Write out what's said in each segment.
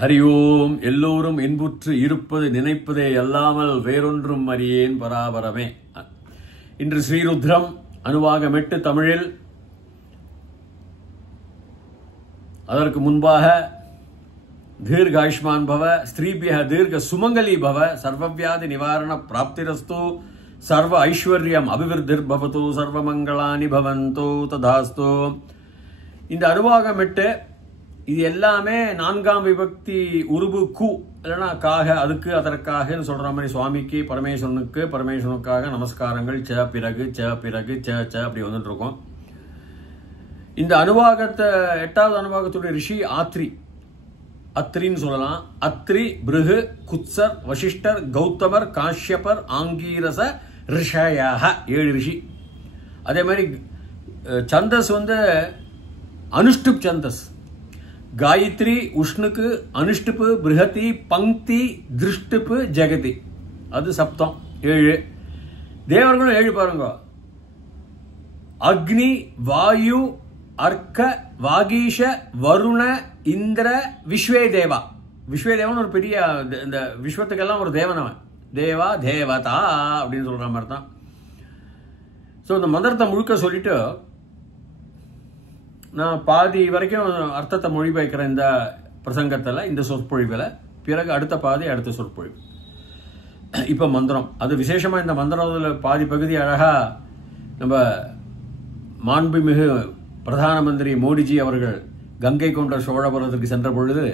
ஹரி ஓம். எல்லோரும் இன்புற்று இருப்பது நினைப்பதே அல்லாமல் வேறொன்றும் அறியேன் பராபரமே. இன்று ஸ்ரீருத்ரம் அனுவாகம் 8 தமிழில். அதற்கு முன்பாக தீர்காயுஷ்மான் பவ, ஸ்திரீபிய தீர்க்க சுமங்கலி பவ, சர்வவியாதி நிவாரண பிராப்திரஸ்து, சர்வ ஐஸ்வர்யம் அபிவிருத்திர் பவத்து, சர்வமங்களானி பவந்தோ ததாஸ்து. இந்த அனுவாகம் 8 இது எல்லாமே 4ஆம் விபக்தி உருபு கு இல்லைன்னா காக, அதுக்கு அதற்காக சொல்ற மாதிரி சுவாமிக்கு பரமேஸ்வரனுக்காக நமஸ்காரங்கள் ச பிறகு ச பிறகு ச ச அப்படி வந்துட்டு இருக்கோம். இந்த அனுவாகத்தை 8வது அனுவாகத்துடைய ரிஷி அத்ரின்னு சொல்லலாம். அத்ரி, பிருகு, குத்சர், வசிஷ்டர், கௌதமர், காஷ்யபர், ஆங்கீரச ரிஷயாக 7 ரிஷி. அதே மாதிரி சந்தஸ் அனுஷ்டுப் சந்தஸ். காயத்ரி உஷ்ணுக்கு, அனுஷ்டுப்பு, பிருஹதி, பங்கி, திருஷ்டுப்பு, ஜெகதி, அது சப்தம் 7. தேவர்களும் 7 பாருங்க. அக்னி, வாயு, அர்க்க, வாகீஷ, வருண, இந்திர, விஸ்வேதேவா. விஸ்வேதேவன் ஒரு பெரிய இந்த விஸ்வத்துக்கெல்லாம் ஒரு தேவனவன். தேவா தேவதா அப்படின்னு சொல்ற மாதிரி தான். ஸோ இந்த மந்திரத்தை முழுக்க சொல்லிட்டு நான் பாதி வரைக்கும் அர்த்தத்தை மொழிபெயர்க்கிறேன் இந்த பிரசங்கத்தில், இந்த சொற்பொழிவில். பிறகு அடுத்த பாதி அடுத்த சொற்பொழிவு. இப்போ மந்திரம், அது விசேஷமாக இந்த மந்திரத்தில் பாதி பகுதி அழகா நம்ம மாண்புமிகு பிரதான மந்திரி மோடிஜி அவர்கள் கங்கை கொண்ட சோழபுரத்துக்கு சென்ற பொழுது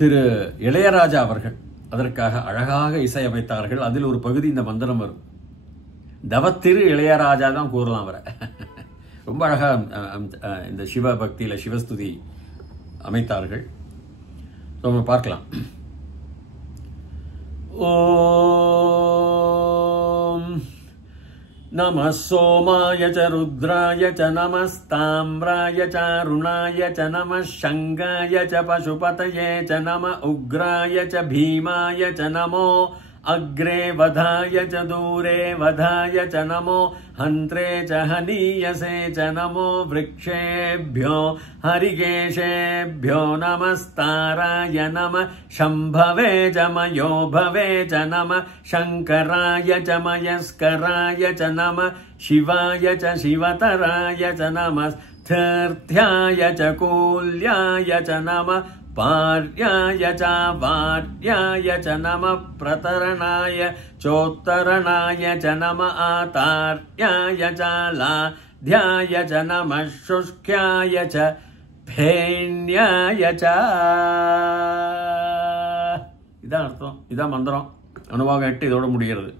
திரு இளையராஜா அவர்கள் அதற்காக அழகாக இசையமைத்தார்கள். அதில் ஒரு பகுதி இந்த மந்திரம் வரும். தவத்திரு இளையராஜா தான் கூறலாம் வர. ரொம்ப அழகா இந்த சிவ பக்தியில சிவஸ்துதி அமைத்தார்கள். நம்ம பார்க்கலாம். ஓம் நம சோமாய ச ருத்ராய ச நமஸ்தாம்ராய ச அருணாய ச நம சங்காய ச பசுபதயே ச நம உக்ராய ச பீமாய ச நமோ அக்ரே வதாய ச தூரே வதாய ச நமோ ஹந்த்ரே ச ஹனீயசே ச நமோ விருக்ஷேभ्यो ஹரிகேஷேभ्यो நமஸ்தாராய நம சம்பவே ச மயோ பவே ச நம சங்கராய ச மயஸ்கராய ச நம சிவாய ச சிவதராய ச நம ஸ்திர்த்யாய ச கூல்யாய ச நம पार्याय च वार्याय च नमः प्रतरणाय चोत्तरणाय च नमः आतार्याय च लाध्याय च नमः शुष्क्याय च फेन्याय च. இதான் அர்த்தம், இதான் மந்திரம். அனுவாகம் 8 இதோட முடிகிறது.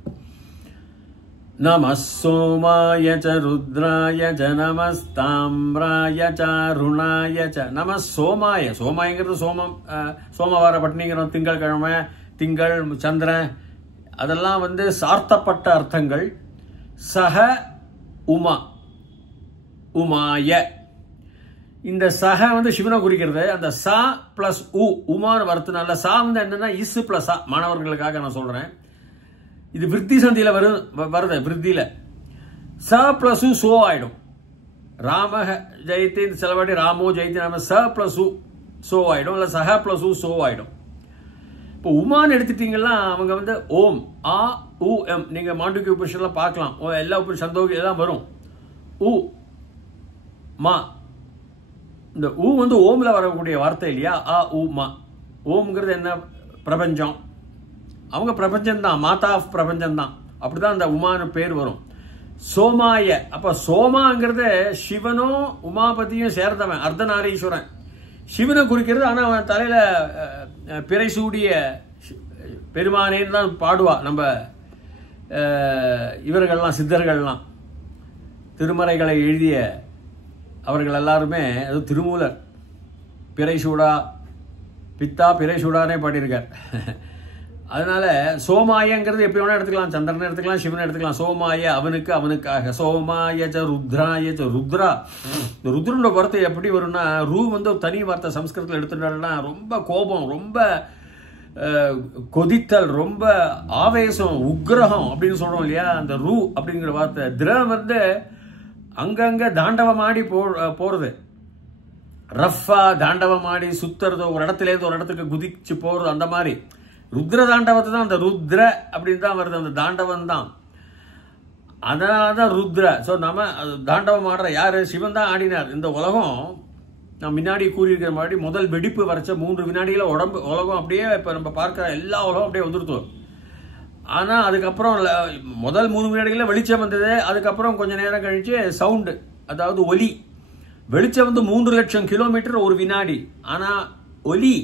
நம சோமாய ச ருத்ராய ச நமஸ்தாம்ராய ச அருணாய ச நம சோமாய. சோமாயங்கிறது சோமம், சோமவார பட்னிங்கிறோம். திங்கட்கிழமை, திங்கள், சந்திரன், அதெல்லாம் சார்த்தப்பட்ட அர்த்தங்கள். சஹ உமா, உமாய. இந்த சஹ சிவனை குறிக்கிறது. அந்த சா பிளஸ் உ, உமான்னு வரதுனால சா என்னன்னா இஸ் பிளஸ் ஆ. மாணவர்களுக்காக நான் சொல்றேன். இது விருத்தி சந்தியில வருது. விருத்தியில ச பிளஸ் சோ ஆயிடும். ராம ஜெயத்தி சிலவாட்டி ராமோ ஜெயத்தி நம்ம ச பிளஸ் சோ ஆயிடும், இல்ல சஹ பிளஸ் சோ ஆயிடும். இப்போ உமான்னு எடுத்துட்டீங்கன்னா அவங்க ஓம் ஆ உ எம். நீங்க மாண்டூக்கிய உபனிஷத்லாம் பார்க்கலாம். எல்லா சந்தோகி எல்லாம் வரும். உ மா. இந்த ஊ ஓம்ல வரக்கூடிய வார்த்தை இல்லையா? ஆ உ மா. ஓம்ங்கிறது என்ன? பிரபஞ்சம். அவங்க பிரபஞ்சம்தான், மாதா ஆஃப் பிரபஞ்சம்தான். அப்படிதான் அந்த உமான்னு பேர் வரும். சோமாய. அப்ப சோமாங்கிறது சிவனும் உமாபதியும் சேர்ந்தவன், அர்த்தநாரீஸ்வரன். சிவனை குறிக்கிறது. ஆனா அவன் தலையில பிறை சூடிய பெருமானேன்னு தான் பாடுவா நம்ம இவர்கள்லாம், சித்தர்கள்லாம். திருமறைகளை எழுதிய அவர்கள் எல்லாருமே, அது திருமூலர் பிறை சூடா பித்தா பிறை சூடானே பாடியிருக்கார். அதனால சோமாயங்கிறது எப்படி வேணா எடுத்துக்கலாம். சந்திரனை எடுத்துக்கலாம், சிவனை எடுத்துக்கலாம். சோமாய அவனுக்கு, அவனுக்காக. சோமாய ச ருத்ராய ச ருத்ரா. இந்த ருத்ரனோட வார்த்தை எப்படி வரும்னா, ரூ தனி வார்த்தை சம்ஸ்கிருதத்தில் எடுத்துட்டோம்னா ரொம்ப கோபம், ரொம்ப கொதித்தல், ரொம்ப ஆவேசம், உக்ரகம் அப்படின்னு சொல்றோம் இல்லையா? அந்த ரூ அப்படிங்கிற வார்த்தை. திர அங்கங்க தாண்டவம் ஆடி போறது, ரஃபா தாண்டவம் ஆடி சுத்துறது, ஒரு இடத்துல இருந்து ஒரு இடத்துக்கு குதிச்சு போறது. அந்த மாதிரி ருத்ர தாண்டவத்தை தான் அந்த ருத்ர அப்படின்னு தான் வருது, அந்த தாண்டவம் தான். அதனாலதான் ருத்ர. ஸோ நம்ம தாண்டவம் ஆடுற யாரு? சிவன் தான் ஆடினார். இந்த உலகம் நான் முன்னாடி கூறியிருக்கிற மாதிரி முதல் வெடிப்பு வரைச்ச 3 வினாடியில உலகம் அப்படியே இப்ப நம்ம பார்க்கிற எல்லா உலகம் அப்படியே வந்துருத்தோம். ஆனா அதுக்கப்புறம் முதல் 3 வினாடிகளில் வெளிச்சம் வந்தது. அதுக்கப்புறம் கொஞ்ச நேரம் கழிச்சு சவுண்டு, அதாவது ஒலி. வெளிச்சம் வந்து 3 லட்சம் கிலோமீட்டர் ஒரு வினாடி. ஆனா ஒலி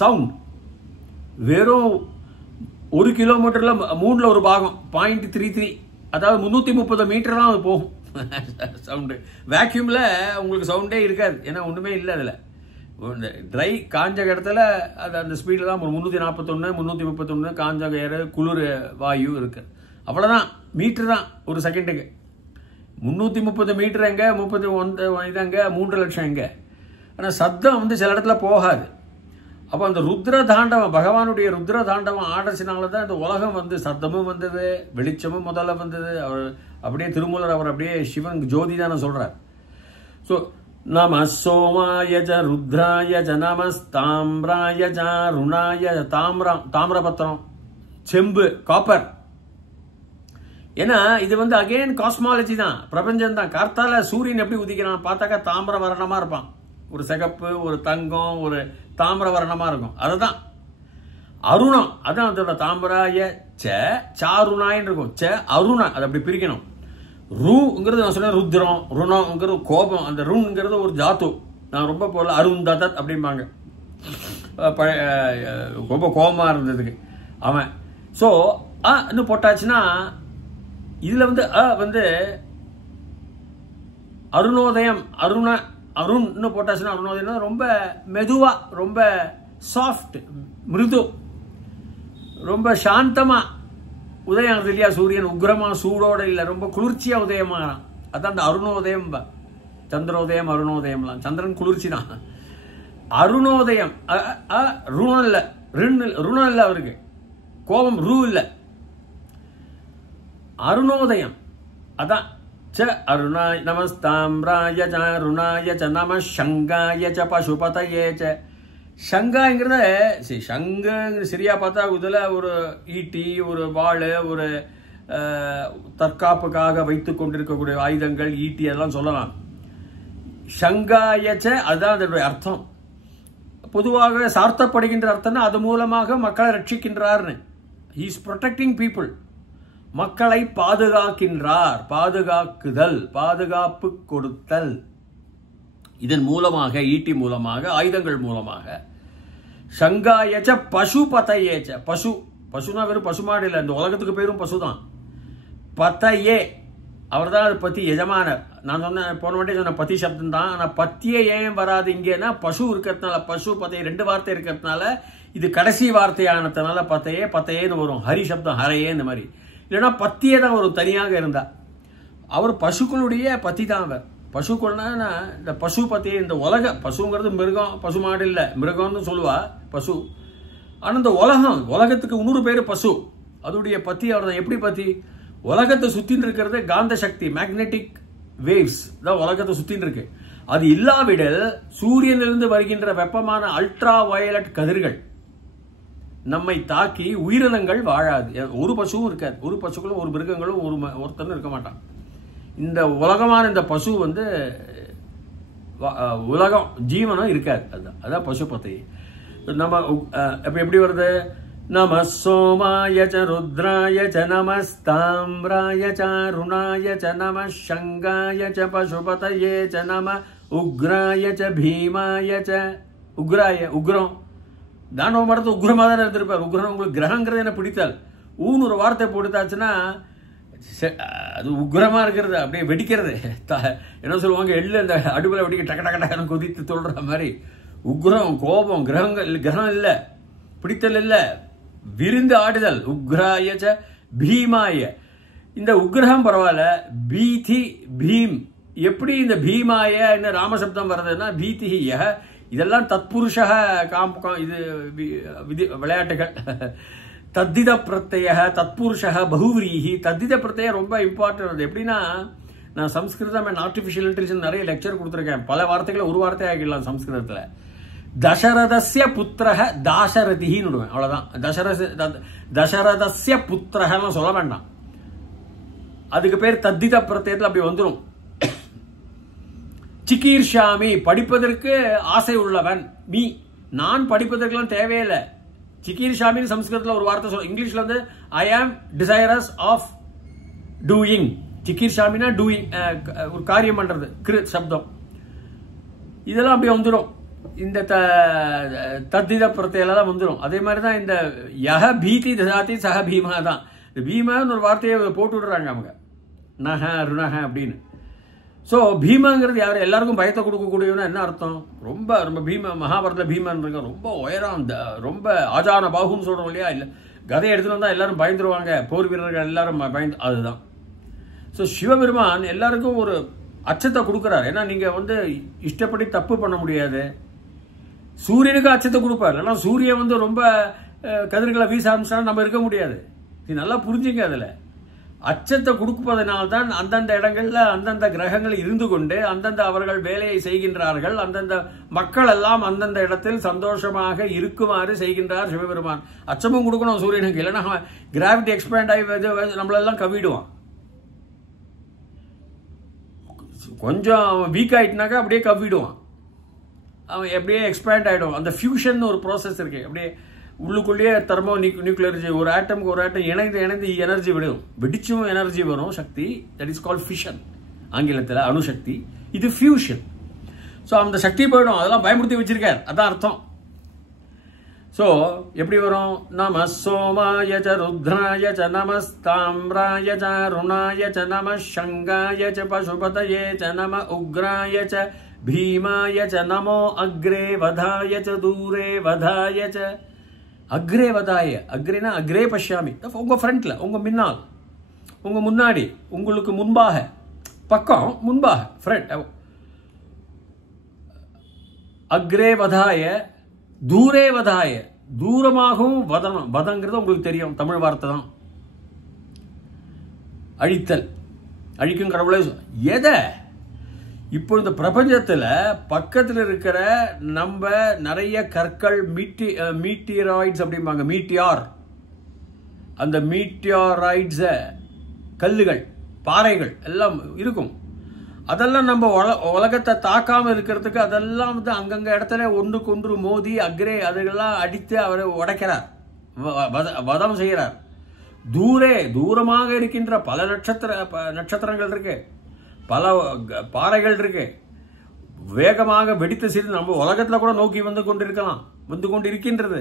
சவுண்ட் வெறும் 1 கிலோமீட்டர்ல 3ல் ஒரு பாகம் 0.33, அதாவது 330 மீட்டர் தான் அது போகும் சவுண்டு. வேக்யூம்ல உங்களுக்கு சவுண்டே இருக்காது, ஏன்னா ஒண்ணுமே இல்லை அதுல. ட்ரை காஞ்ச இடத்துல அது அந்த ஸ்பீடில் தான் 341 331 காஞ்ச ஏர் குளிர் வாயு இருக்கு. அவ்வளோதான், மீட்டர் தான் ஒரு செகண்டுக்கு. 330 மீட்டர் எங்க, 31 இதங்க, 3 லட்சம் எங்க. ஆனால் சத்தம் வந்து சில இடத்துல போகாது. அப்போ அந்த ருத்ர தாண்டவம், பகவானுடைய ருத்ர தாண்டவம் ஆடுறதுனால தான் இந்த உலகம் வந்து சத்தமும் வந்தது, வெளிச்சமும் முதல்ல வந்தது. அவர் அப்படியே திருமூலர் அவர் அப்படியே சிவன் ஜோதி தானே சொல்றார். ஸோ நம சோமாய ஜ ருத்ராய ஜ நமஸ்தாம்ராய ஜ ருணாய தாமிரபத்திரம், செம்பு, காப்பர். ஏன்னா இது வந்து அகைன் காஸ்மாலஜி தான், பிரபஞ்சம் தான். கார்த்தால சூரியன் எப்படி உதிக்கிறான் பார்த்தாக்கா தாமிர வர்ணமா இருப்பான், ஒரு சிகப்பு, ஒரு தங்கம், ஒரு தாமிர வர்ணமா இருக்கும். அதுதான் அருணம். அதான் அதோட தாமிராய சாருணாயின்னு இருக்கும். அருண, அதை அப்படி பிரிக்கணும். ரூங்கிறது நான் சொன்னேன் ருத்ரம், ருணங்கிறது கோபம். அந்த ரூங்கிறது ஒரு ஜாத்து. நான் ரொம்ப போல அருந்ததத் அப்படிம்பாங்க, ரொம்ப கோபமா இருந்ததுக்கு அவன். ஸோ இன்னும் போட்டாச்சுன்னா இதுல வந்து வந்து அருணோதயம், அருண் போட்டாச்சுன்னா அருணோதயம் ரொம்ப மெதுவா, ரொம்ப சாஃப்ட், மிருது, ரொம்ப சாந்தமா உதயம் ஆகுது இல்லையா சூரியன். உக்ரமா சூடோட இல்லை, ரொம்ப குளிர்ச்சியா உதயமாகறான். அதான் அந்த அருணோதயம். சந்திரோதயம், அருணோதயம்லாம். சந்திரன் குளிர்ச்சி தான். அருணோதயம் ருணம் இல்லை, ருணம் இல்லை அவருக்கு, கோபம் ரூ இல்லை, அருணோதயம். அதான் அருணாய நமஸ்தாம்ராய ச அருணாய ச நம சங்காய ச பசுபதயே ச. சங்காங்கிறத சங்க சரியா பார்த்தா இதுல ஒரு ஈட்டி, ஒரு வாள், ஒரு தற்காப்புக்காக வைத்துக் கொண்டிருக்கக்கூடிய ஆயுதங்கள், ஈட்டி எல்லாம் சொல்லலாம். சங்காயச்ச அதுதான் அதனுடைய அர்த்தம். பொதுவாக சார்த்தப்படுகின்ற அர்த்தம்னா அது மூலமாக மக்களை ரட்சிக்கின்றார்னு. ஹி இஸ் ப்ரொடெக்டிங் பீப்புள், மக்களை பாதுகாக்கின்றார். பாதுகாக்குதல், பாதுகாப்பு கொடுத்தல். இதன் மூலமாக, ஈட்டி மூலமாக, ஆயுதங்கள் மூலமாக. சங்காயச்ச பசுபதயேச்ச. பசு, பசுனா வெறும் பசுமாடு இல்லை, இந்த உலகத்துக்கு பேரும் பசுதான். பதையே, அவர் தான் அது பத்தி, எஜமானர். நான் சொன்ன போன வாட்டி சொன்ன பதி சப்தம் தான். ஆனா பத்தியே ஏன் வராது இங்கேன்னா பசு இருக்கிறதுனால, பசு பதைய 2 வார்த்தை இருக்கிறதுனால, இது கடைசி வார்த்தையானதுனால பத்தையே பத்தையேன்னு வரும். ஹரி சப்தம் ஹரையே இந்த மாதிரி. இல்லைன்னா பத்தியே தான் வரும் தனியாக இருந்தா. அவர் பசுக்களுடைய பத்தி தான் அவர். பசுக்கள்னா இந்த பசு பத்தியே, இந்த உலக பசுங்கிறது மிருகம், பசுமாடு இல்லை, மிருகம்னு சொல்லுவா பசு. ஆனா இந்த உலகத்துக்கு 100 பேர் பசு. அதோடைய பத்தி அவர் தான். எப்படி பத்தி? உலகத்தை சுத்தின்னு இருக்கிறது காந்த சக்தி, மேக்னெட்டிக் வேவ்ஸ் தான் உலகத்தை சுத்தின்னு இருக்கு. அது இல்லாவிடல் சூரியனிலிருந்து வருகின்ற வெப்பமான அல்ட்ரா வயலட் கதிர்கள் நம்மை தாக்கி உயிரினங்கள் வாழாது. ஒரு பசுவும் இருக்காது, ஒரு பசுக்களும் ஒரு மிருகங்களும் ஒருத்தனும் இருக்க மாட்டான். இந்த உலகமான இந்த பசு வந்து உலகம், ஜீவனம் இருக்காது. அதான் பசு பத்தி. நம்ம எப்படி வருது? நம சோமாய ச ருத்ராய ச நமஸ்தாம்ராய ச அருணாய ச நம சங்காய ச பசுபதயே ச நம உக்ராய ச பீமாய ச. உக்ராய, உக்ரம். தானவ மரத்தை உக்ரமாக தான் இருந்திருப்பார். உக்ரம் உங்களுக்கு கிரகங்கிறது என்ன பிடித்தால் ஊன்னு ஒரு வார்த்தை போட்டுத்தாச்சுன்னா அது உக்ரமா இருக்கிறது, அப்படியே வெடிக்கிறது. என்ன சொல்லுவாங்க, எள்ளு அந்த அடுப்புல வெடிக்க டக்க டக்க டக்குன்னு குதித்து சொல்ற மாதிரி. உக்ரம், கோபம், கிரகம் இல்ல, பிடித்தல் இல்ல, விருந்து ஆடுதல். உக்ராய ச பீமாய. இந்த உக்ரகம் பரவாயில்ல, பீதி, பீம். எப்படி இந்த பீமாய என்ன ராமசப்தம் வருதுன்னா பீதி, இதெல்லாம் தத்புருஷ இது விளையாட்டுகள். தத்தித பிரத்ய, தத்புருஷ, பகுவிரீஹி. தத்தித பிரத்ய ரொம்ப இம்பார்ட்டன்ட். எப்படின்னா நான் சம்ஸ்கிருதம் அண்ட் ஆர்டிஃபிஷியல் இன்டெலிஜென்ஸ் நிறைய லெக்சர் கொடுத்துருக்கேன். பல வார்த்தைகளை ஒரு வார்த்தை ஆகிடலாம் சம்ஸ்கிருதத்தில். தசரதஸ்ய புத்திரஹ தாசரதின்னு விடுவேன், அவ்வளவுதான். தசரதஸ்ய புத்திரஹன்னு சொல்ல வேண்டாம், அதுக்கு பேர் தத்தித பிரத்யத்தில் அப்படி வந்துடும். சிகீர்ஷாமி படிப்பதற்கு ஆசை உள்ளவன், மீ நான் படிப்பதற்கெல்லாம் தேவையில்லை. சிகீர்ஷாமின்னு சம்ஸ்கிருதத்தில் ஒரு வார்த்தை சொல்ல, இங்கிலீஷ்ல வந்து ஐ ஆம் டிசைரஸ் ஆஃப் டூயிங். சிகீர்ஷாமினா டூயிங், ஒரு காரியம் பண்றது, கிரு சப்தம். இதெல்லாம் அப்படி வந்துடும், இந்த தத்தித பிரத்யல தான் வந்துடும். அதே மாதிரி தான் இந்த யஹ பீதி ததாதி சஹ பீமா தான். இந்த பீமான்னு ஒரு வார்த்தையை போட்டு விடுறாங்க அவங்க, நஹ ருணஹ அப்படின்னு. ஸோ பீமாங்கிறது யார்? எல்லாருக்கும் பயத்தை கொடுக்கக்கூடியவனா என்ன அர்த்தம்? ரொம்ப ரொம்ப பீமா, மகாபாரத பீமான் இருக்க ரொம்ப உயரம், ரொம்ப ஆஜான பாகுன்னு சொல்றோம் இல்லையா? இல்லை கதையை எடுத்துட்டு வந்தா எல்லாரும் பயந்துருவாங்க, போர் வீரர்கள் எல்லாரும் பயந்து, அதுதான். ஸோ சிவபெருமான் எல்லாருக்கும் ஒரு அச்சத்தை கொடுக்குறாரு. ஏன்னா நீங்க வந்து இஷ்டப்படி தப்பு பண்ண முடியாது. சூரியனுக்கு அச்சத்தை கொடுப்பாரு, ஏன்னா சூரியன் வந்து ரொம்ப கதிர்களை வீச ஆரம்பிச்சா நம்ம இருக்க முடியாது. இது நல்லா புரிஞ்சுங்க. அதுல அச்சத்தை கொடுப்பதனால்தான் அந்தந்த இடங்கள்ல அந்தந்த கிரகங்கள் இருந்து கொண்டு அந்தந்த அவர்கள் வேலையை செய்கின்றார்கள். அந்தந்த மக்கள் எல்லாம் அந்தந்த இடத்தில் சந்தோஷமாக இருக்குமாறு செய்கின்றார் சிவபெருமான். அச்சமும் கொடுக்கணும் சூரியனுக்கு, இல்லைன்னா கிராவிட்டி எக்ஸ்பேண்ட் ஆகி நம்மளெல்லாம் கவிடுவான். கொஞ்சம் வீக் ஆயிட்டுனாக்கா அப்படியே கவ்விடுவான், அவன் எப்படியே எக்ஸ்பேண்ட் ஆகிடும். அந்த ஃபியூஷன் ஒரு ப்ராசஸ் இருக்கு, அப்படியே உள்ளுக்குள்ளேயே தெர்மோ நியூக்ளியர் ஒரு ஆட்டமுக்கு ஒரு ஆட்டம் இணைந்து எனர்ஜி விடும், வெடிச்சும் எனர்ஜி வரும், சக்தி. தட் இஸ் கால்ட் ஃபிஷன் ஆங்கிலத்தில், அணுசக்தி. இது ஃபியூஷன். ஸோ அந்த சக்தி போயிடும், அதெல்லாம் பயமுறுத்தி வச்சிருக்கார், அதான் அர்த்தம். ஸோ எப்படி வரும்? நம சோமாய ச ருத்ராய ச நமஸ்தாம்ராய ச அருணாய ச நம சங்காய ச பசுபதயே ச நம உக்ராய ச பீமாய ச நமோ அக்ரே வதாய ச தூரே வதாய ச. அக்ரே வதாய, அக்ரேனா அக்ரே பஷ்யாமி, உங்க ஃப்ரண்ட்ல, உங்க முன்னால், உங்க முன்னாடி, உங்களுக்கு முன்பாக, பக்கம் முன்பாக, ஃப்ரண்ட். அக்ரே வதாய தூரே வதாய, தூரமாகவும் வதனம். வதங்கிறது உங்களுக்கு தெரியும், தமிழ் வார்த்தை தான், அழித்தல், அழிக்கும் கடவுளை. எதை இப்போ இந்த பிரபஞ்சத்தில் பக்கத்தில் இருக்கிற நம்ம நிறைய கற்கள், மீட்டியராய்ட்ஸ் அப்படிம்பாங்க, மீட்டியார், அந்த மீட்டியராய்ட்ஸ கல்லுகள், பாறைகள் எல்லாம் இருக்கும். அதெல்லாம் நம்ம உலகத்தை தாக்காம இருக்கிறதுக்கு அதெல்லாம் வந்து அங்கங்க இடத்துல ஒன்றுக்கு ஒன்று மோதி அக்ரே அதுகெல்லாம் அடித்து அவரை உடைக்கிறார், வதம் செய்கிறார். தூரமாக இருக்கின்ற பல நட்சத்திரங்கள் இருக்கு, பல பாறைகள் இருக்கு, வேகமாக வெடித்து சிறு நம்ம உலகத்துல கூட நோக்கி வந்து கொண்டு இருக்கின்றது.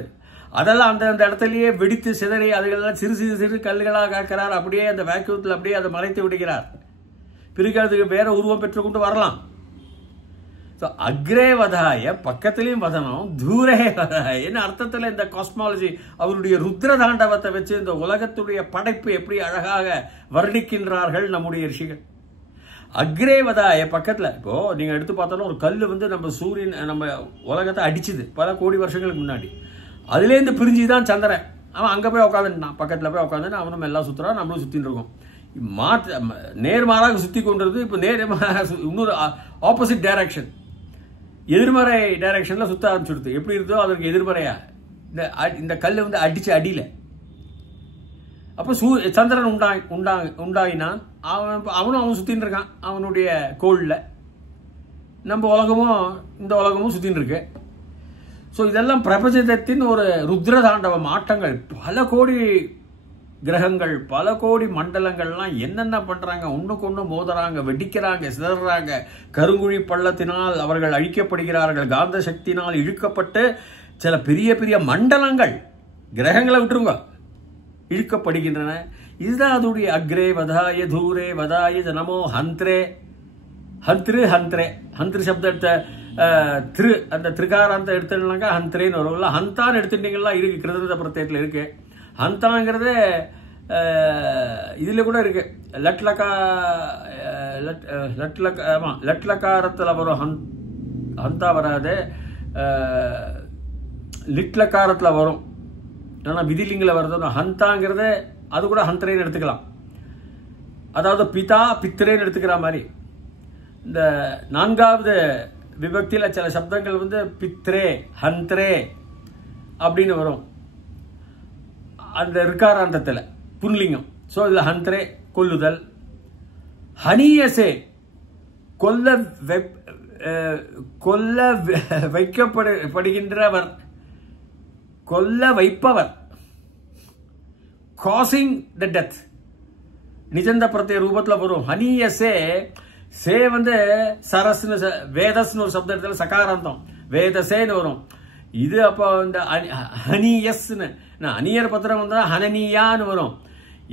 அதெல்லாம் அந்த இடத்துலயே வெடித்து சிதறி அதுகளெல்லாம் சிறு சிறு சிறு கல்லுகளாக ஆக்கிறார். அப்படியே அந்த வேக்யூத்தில் அப்படியே அதை மறைத்து விடுகிறார். பிறகு அதுக்கு வேற உருவம் பெற்றுக்கொண்டு வரலாம். அக்ரே வதாய, பக்கத்திலையும் வதனம், தூரே வதாய. என்ன அர்த்தத்தில் இந்த காஸ்மாலஜி அவருடைய ருத்ர தாண்டவத்தை வச்சு இந்த உலகத்துடைய படைப்பு எப்படி அழகாக வர்ணிக்கின்றார்கள் நம்முடைய ரிஷிகள். அக்ரே வதாய பக்கத்தில். இப்போ நீங்க எடுத்து பார்த்தாலும் ஒரு கல் வந்து நம்ம சூரியன் நம்ம உலகத்தை அடிச்சுது பல கோடி வருஷங்களுக்கு முன்னாடி. அதுலேருந்து பிரிஞ்சுதான் சந்திரன். அவன் அங்கே போய் உட்காந்துட்டான், பக்கத்தில் போய் உட்காந்துட்டு அவனும் எல்லாம் சுற்றுறான், நம்மளும் சுற்றின்னு இருக்கோம். நேர்மாறாக சுற்றி கொண்டிருது. இப்போ இன்னொரு ஆப்போசிட் டைரக்ஷன், எதிர்மறை டைரக்ஷன்ல சுத்த ஆரம்பிச்சுடுது. எப்படி இருந்தோ அதற்கு எதிர்மறையா இந்த கல் வந்து அடிச்சு அடியில. அப்போ சந்திரன் உண்டாயினான். அவனும் சுத்தின்னு இருக்கான் அவனுடைய கோள்ல. நம்ம உலகமும் இந்த உலகமும் சுத்தின்னு இருக்கு. ஸோ இதெல்லாம் பிரபஞ்சத்தின் ஒரு ருத்ர தாண்டவம் ஆட்டங்கள். பல கோடி கிரகங்கள், பல கோடி மண்டலங்கள்லாம் என்னென்ன பண்றாங்க, ஒண்ணுக்கு ஒண்ணு மோதுறாங்க, வெடிக்கிறாங்க, சிதறாங்க. கருங்குழி பள்ளத்தினால் அவர்கள் அழிக்கப்படுகிறார்கள், காந்த சக்தியினால் இழுக்கப்பட்டு சில பெரிய பெரிய மண்டலங்கள், கிரகங்களை விட்டுருங்க, இழுக்கப்படுகின்றன. இதுதான் அதோடைய அக்ரே வதாய தூரே வதாய நமோ ஹந்திரே. ஹந்திரு சப்தத்தை அந்த திரிகாராந்த எடுத்துட்டாங்க ஹந்திரேன்னு வரும்ல. ஹந்தான்னு எடுத்துட்டீங்களா இருக்கு, கிருதந்த பிரத்யத்தில் இருக்கு. ஹந்தாங்கிறது இதுல கூட இருக்கு. லட்லக்காரத்தில் வரும், ஹந்தா வராது, லிட்லக்காரத்தில் வரும். ஆனால் விதிலிங்கில் வருது ஹந்தாங்கிறது, அது கூட ஹந்திரேன்னு எடுத்துக்கலாம். அதாவது பிதா பித்திரேன்னு எடுத்துக்கிற மாதிரி. இந்த நான்காவது விபக்தியில் சில சப்தங்கள் வந்து பித்ரே ஹந்த்ரே அப்படின்னு வரும் அந்த ரிகாராந்தத்தில் புன்லிங்கம். ஸோ இதில் ஹந்த்ரே கொல்லுதல், ஹனியசே கொல்ல வைக்கப்படுகின்றவர், கொல்ல வைப்பவர், காசிங் த டெத் நிஜந்த பிரத்ய ரூபத்தில் வரும். ஹனியசே சே வந்து சரஸ்னு வேதஸ்னு ஒரு சப்தத்தில் சகாராந்தம் வேதசேன்னு வரும். இது அப்போ இந்த ஹனியஸ்ன்னு அனியர் பத்திரம் வந்தா ஹனனியான்னு வரும்.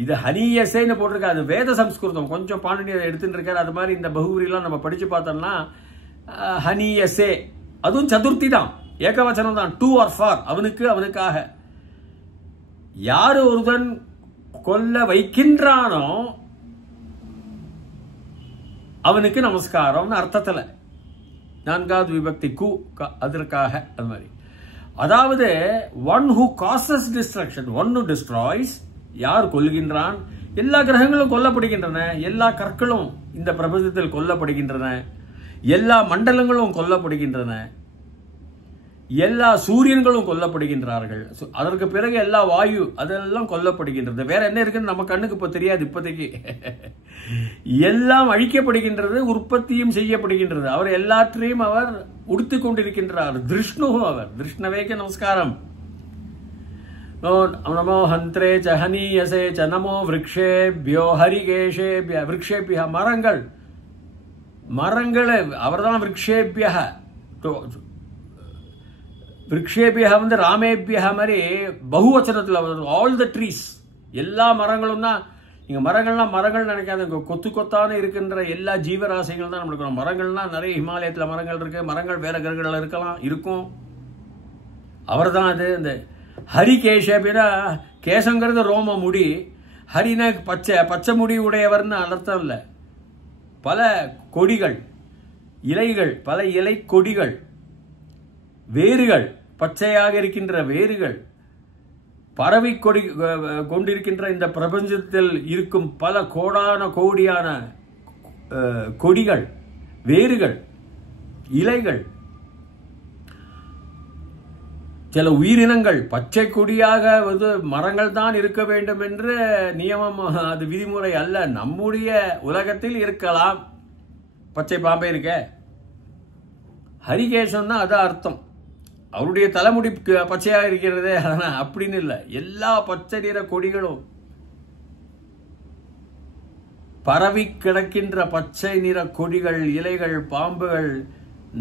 இது ஹனியசேன்னு போட்டிருக்கா. அது வேத சம்ஸ்கிருதம், கொஞ்சம் பாண்டியர் எடுத்துட்டு இருக்காரு. அது மாதிரி இந்த பகுவரிலாம் நம்ம படிச்சு பார்த்தோம்னா ஹனியசே அதுவும் சதுர்த்தி தான், ஏகவச்சனம் தான், டூ ஆர் ஃபார், அவனுக்கு அவனுக்காக. யாரு ஒருவன் கொல்ல வைக்கின்றானோ அவனுக்கு நமஸ்காரம்னு அர்த்தத்தில் நான்காவது விபக்தி கு அதற்காக. அது மாதிரி அதாவது one who causes destruction, one who destroys, யார் கொல்கின்றான். எல்லா கிரகங்களும் கொல்லப்படுகின்றன, எல்லா கற்களும் இந்த பிரபஞ்சத்தில் கொல்லப்படுகின்றன, எல்லா மண்டலங்களும் கொல்லப்படுகின்றன, எல்லா சூரியன்களும் கொல்லப்படுகின்றார்கள். அதற்கு பிறகு எல்லா வாயு அதெல்லாம் கொல்லப்படுகின்றது. வேற என்ன இருக்குன்னு நம்ம கண்ணுக்கு இப்போ தெரியாது இப்போதைக்கு. எல்லாம் அழிக்கப்படுகின்றது, உற்பத்தியும் செய்யப்படுகின்றது. அவர் எல்லாற்றையும் அவர் உடுத்து கொண்டிருக்கின்றார். திருஷ்ணு அவர், திருஷ்ணவேக்கு நமஸ்காரம். நமோ ஹந்த்ரே ச ஹனியசே ச நமோ விருக்ஷேபியோ ஹரிகேஷேபிய. விருக்ஷேபிய மரங்கள், மரங்களை அவர்தான் விருக்ஷேபிய. விருக்ஷேபிய வந்து ராமேபிய மாதிரி பகுவச்சனத்தில் ஆல் த ட்ரீஸ், எல்லா மரங்களும் தான். நீங்க மரங்கள்லாம் மரங்கள் நினைக்காத, கொத்து கொத்தான இருக்கின்ற எல்லா ஜீவராசிகள் தான் நம்மளுக்கு. மரங்கள்னா நிறைய ஹிமாலயத்தில் மரங்கள் இருக்கு, மரங்கள் வேற கிரகங்கள் இருக்கலாம் இருக்கும். அவர் தான் அது. இந்த ஹரி கேஷபினா, கேசங்கிறது ரோம முடி, ஹரினா பச்சை பச்சை முடி உடையவர்னு அர்த்தம் இல்லை. பல கொடிகள், இலைகள், பல இலை கொடிகள், வேர்கள், பச்சையாக இருக்கின்ற வேர்கள், பறவை கொடி கொண்டிருக்கின்ற இந்த பிரபஞ்சத்தில் இருக்கும் பல கோடான கோடியான கொடிகள், வேர்கள், இலைகள், சில உயிரினங்கள். பச்சை கொடியாக மரங்கள் தான் இருக்க வேண்டும் என்று நியமம், அது விதிமுறை அல்ல. நம்முடைய உலகத்தில் இருக்கலாம். பச்சை பாம்பே இருக்க, ஹரிகேசன் தான் அது அர்த்தம். அவருடைய தலைமுடி பச்சையாக இருக்கிறதே அப்படின்னு இல்லை. எல்லா பச்சை நிற கொடிகளும், பரவி கிடக்கின்ற பச்சை நிற கொடிகள், இலைகள், பாம்புகள்,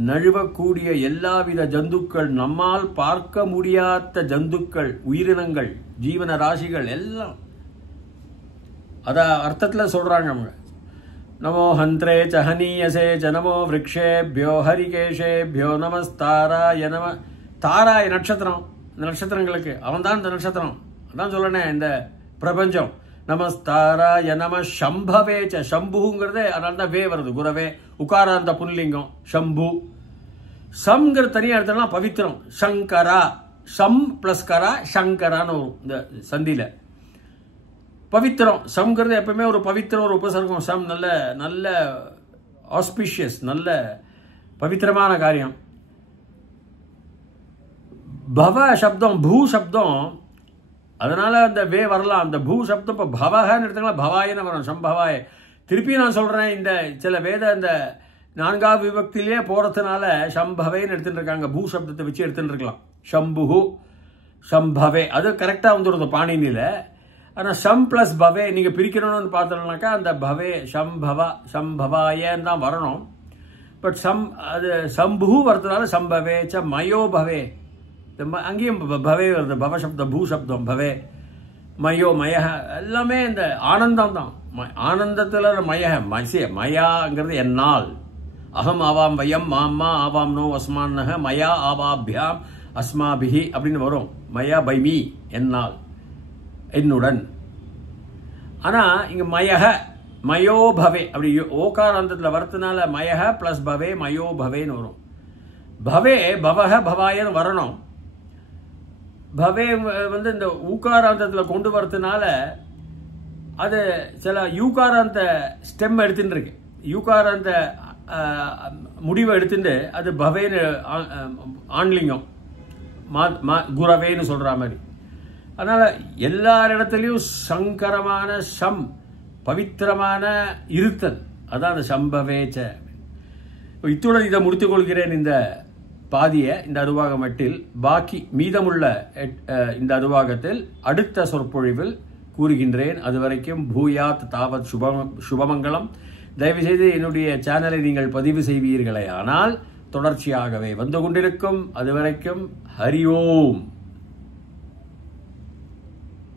நழுவக்கூடிய எல்லாவித ஜந்துக்கள், நம்மால் பார்க்க முடியாத ஜந்துக்கள், உயிரினங்கள், ஜீவன ராசிகள் எல்லாம் அத அர்த்தத்தில் சொல்றாங்க அவங்க. நமோ ஹந்த்ரே ச ஹனியசே ச நமோ விருக்ஷேபியோ ஹரிகேஷேபியோ நமஸ்தாராய நம. தாராய நட்சத்திரம், இந்த நட்சத்திரங்களுக்கு அவன் தான் இந்த நட்சத்திரம். அதான் சொல்லணே இந்த பிரபஞ்சம். நமஸ்தாராய நம சம்பவே ச. சம்புங்கிறது அதனால தான் வே வருது, குரவே உகாராந்த புன்லிங்கம் சம்பு. சம்ங்கிற தனியாக எடுத்தோம்னா பவித்திரம், சங்கரா. சம் பிளஸ் கரா சங்கரான்னு வரும் இந்த சந்தியில. பவித்திரம் சம்ங்கிறது எப்பவுமே ஒரு பவித்திரம், ஒரு உபசர்க்கம். சம் நல்ல நல்ல ஆஸ்பிஷியஸ், நல்ல பவித்திரமான காரியம். பவ சப்தம், பூ சப்தம், அதனால அந்த வே வரலாம். அந்த பூ சப்தம் இப்போ பவகன்னு எடுத்துக்கலாம், பவாயின்னு வரும், சம்பவாய. திருப்பி நான் சொல்றேன், இந்த சில வேத இந்த நான்காவது விபக்தியிலே போறதுனால சம்பவேன்னு எடுத்துட்டு இருக்காங்க. பூ சப்தத்தை வச்சு எடுத்துட்டு இருக்கலாம். சம்புகு சம்பவே அது கரெக்டாக வந்துடுது பாணினியில. ஆனால் சம் பிளஸ் பவே நீங்கள் பிரிக்கணும்னு பார்த்தோம்னாக்கா அந்த பவே சம்பவா சம்பவாயன்னு தான் வரணும். பட் அது சம்பு வரதுனால சம்பவே ச மயோ பவே, அங்கேயும் பவே வருது. பவ சப்தம், பூ சப்தம், பவே, மயோ மய எல்லாமே இந்த ஆனந்தம் தான். ஆனந்தத்தில் மயாங்கிறது என்னால். அகம் ஆவாம் வயம் மாம்மா ஆவாம் நோ அஸ்மான்னக மயா ஆவாபியாம் அஸ்மாபிஹி அப்படின்னு வரும். மயா பை மீ, என்னால், என்னுடன். ஆனால் இங்கே மயக மயோ பவே அப்படி ஓகாராந்தத்தில் வரதுனால மயக பிளஸ் பவே மயோ பவேன்னு வரும். பவே பவக பவாயன்னு வரணும். பவே வந்து இந்த ஊகாராந்தத்தில் கொண்டு வரதுனால அது சில யூகாராந்த ஸ்டெம் எடுத்துட்டு இருக்கு. யூகாராந்த முடிவை எடுத்துட்டு அது பவேன்னு ஆண்லிங்கம் குரவேன்னு சொல்ற மாதிரி. அதனால எல்லாரிடத்துலையும் சங்கரமான சம், பவித்திரமான இருத்தல், அதான் அந்த சம்பவேச்ச. இத்துடன் இதை முடித்துக் கொள்கிறேன். இந்த பாதியை இந்த அருவாக மட்டில் பாக்கி மீதமுள்ள இந்த அருவாகத்தில் அடுத்த சொற்பொழிவில் கூறுகின்றேன். அதுவரைக்கும் பூயாத் தாவத் சுபமங்கலம். தயவுசெய்து என்னுடைய சேனலை நீங்கள் பதிவு செய்வீர்களே ஆனால் தொடர்ச்சியாகவே வந்து கொண்டிருக்கும். அதுவரைக்கும் ஹரி ஓம்.